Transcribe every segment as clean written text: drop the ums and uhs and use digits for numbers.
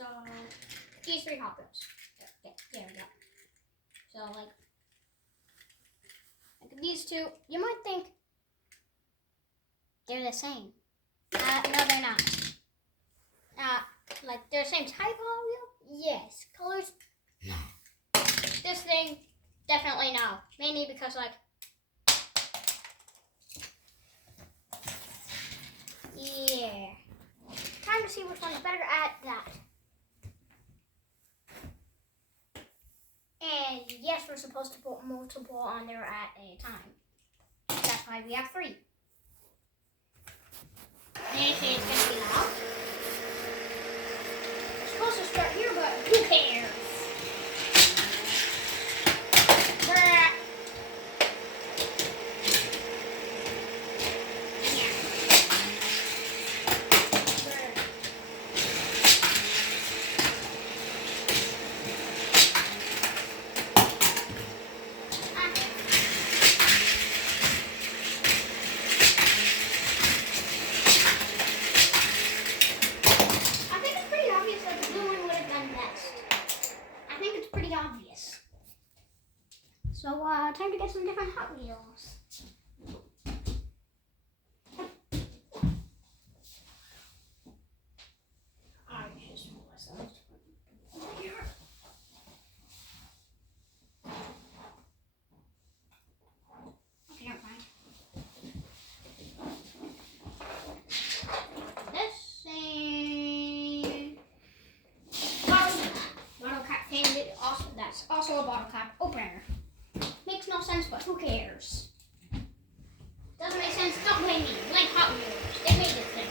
So these 3 Hot Wheels. There we go. So like these 2, you might think they're the same. No, they're not. Like they're the same type of Hot Wheel? Yes. Colors? No. This thing, definitely no. Mainly because like, yeah. Time to see which one's better at that. And yes, we're supposed to put multiple on there at a time. That's why we have 3. They say it's going to be loud. We're supposed to start here, but who cares? So, time to get some different Hot Wheels. I just want myself here. Okay, never mind. This thing. Bottle cap thing. That's also a bottle cap opener. Makes no sense, but who cares? Doesn't make sense, don't blame me. Like Hot Wheels, they made this thing.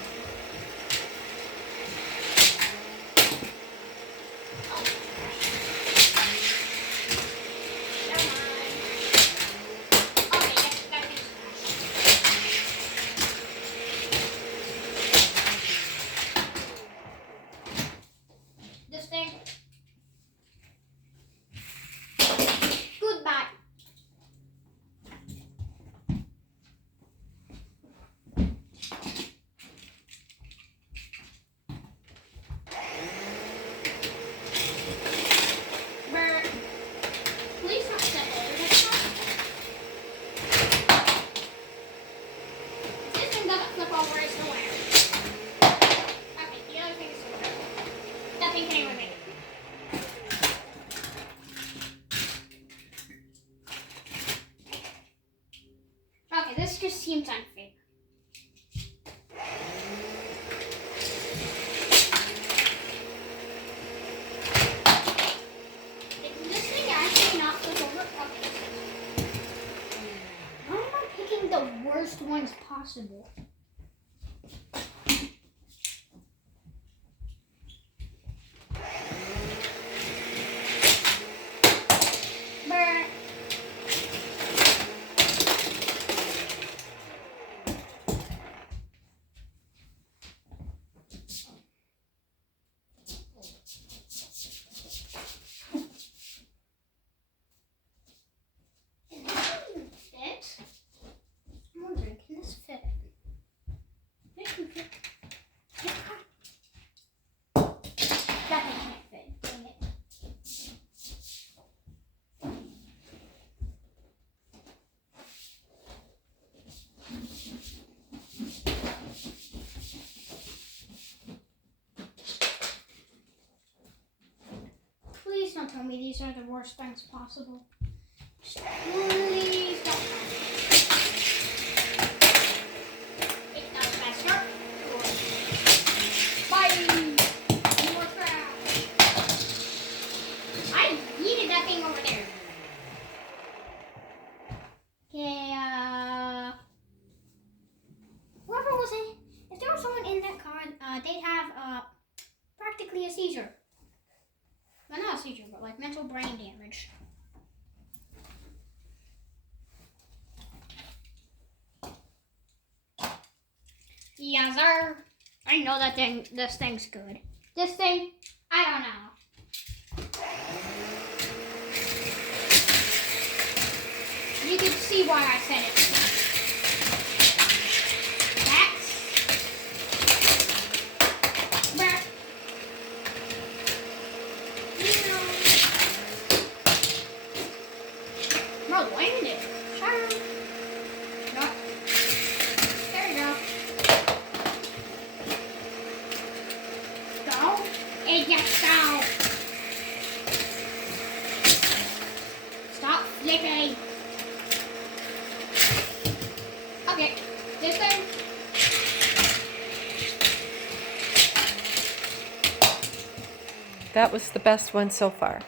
Oh. Never mind. Okay, that thing's crashed. This thing. Goodbye. This just seems unfair. This thing actually not flip over. Okay. Why am I picking the worst ones possible? Please don't tell me these are the worst things possible. Just please don't tell me. That was a bad start. Bye! More crap. I needed that thing over there. Okay, whoever was in, if there was someone in that car, they'd have, practically a seizure. Well, not a seizure, but like mental brain damage. Yeah, sir. I know that thing. This thing's good. This thing, I don't know. You can see why I said it. That's. That was the best one so far.